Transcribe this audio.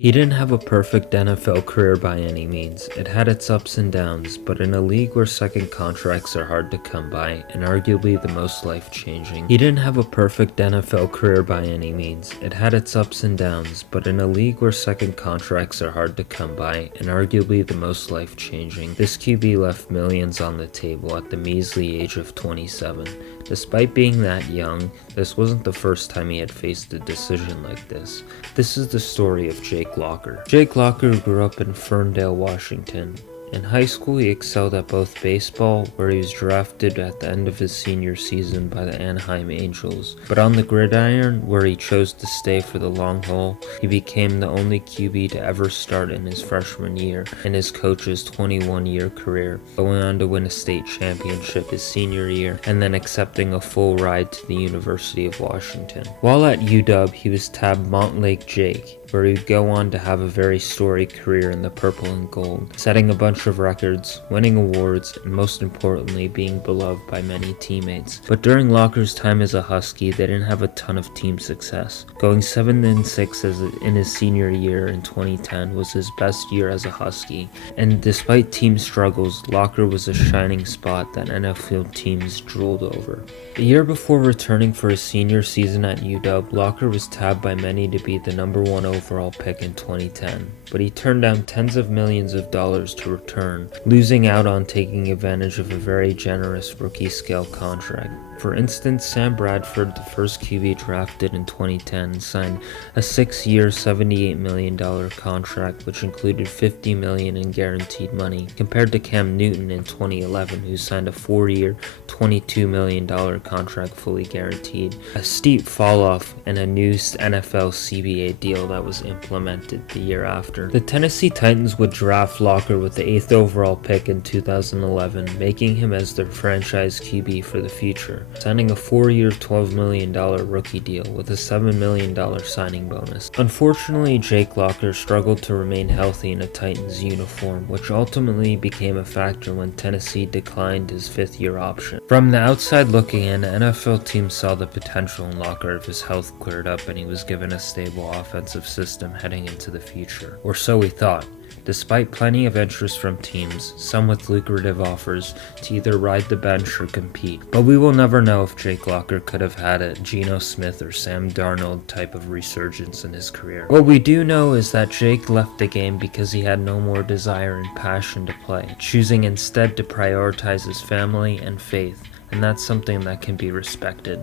He didn't have a perfect NFL career by any means. It had its ups and downs, but in a league where second contracts are hard to come by and arguably the most life-changing. He didn't have a perfect NFL career by any means. It had its ups and downs, but in a league where second contracts are hard to come by and arguably the most life-changing, this QB left millions on the table at the measly age of 27. Despite being that young, this wasn't the first time he had faced a decision like this. This is the story of Jake Locker. Jake Locker grew up in Ferndale, Washington. In high school, he excelled at both baseball, where he was drafted at the end of his senior season by the Anaheim Angels, but on the gridiron, where he chose to stay for the long haul, he became the only QB to ever start in his freshman year in his coach's 21-year career, going on to win a state championship his senior year, and then accepting a full ride to the University of Washington. While at UW, he was tabbed Montlake Jake, where he would go on to have a very storied career in the purple and gold, setting a bunch of records, winning awards, and most importantly being beloved by many teammates. But during Locker's time as a Husky, they didn't have a ton of team success. Going 7-6 in his senior year in 2010 was his best year as a Husky, and despite team struggles, Locker was a shining spot that NFL teams drooled over. A year before returning for his senior season at UW, Locker was tabbed by many to be the number 1 overall pick in 2010, but he turned down tens of millions of dollars to return, losing out on taking advantage of a very generous rookie-scale contract. For instance, Sam Bradford, the first QB drafted in 2010, signed a 6-year, $78 million contract, which included $50 million in guaranteed money, compared to Cam Newton in 2011, who signed a 4-year, $22 million contract fully guaranteed, a steep fall-off, and a new NFL CBA deal that was implemented the year after. The Tennessee Titans would draft Locker with the 8th overall pick in 2011, making him as their franchise QB for the future, signing a 4-year, $12 million rookie deal with a $7 million signing bonus. Unfortunately, Jake Locker struggled to remain healthy in a Titans uniform, which ultimately became a factor when Tennessee declined his 5th-year option. From the outside looking in, NFL teams saw the potential in Locker if his health cleared up and he was given a stable offensive system heading into the future. Or so we thought. Despite plenty of interest from teams, some with lucrative offers to either ride the bench or compete. But we will never know if Jake Locker could have had a Geno Smith or Sam Darnold type of resurgence in his career. What we do know is that Jake left the game because he had no more desire and passion to play, choosing instead to prioritize his family and faith, and that's something that can be respected.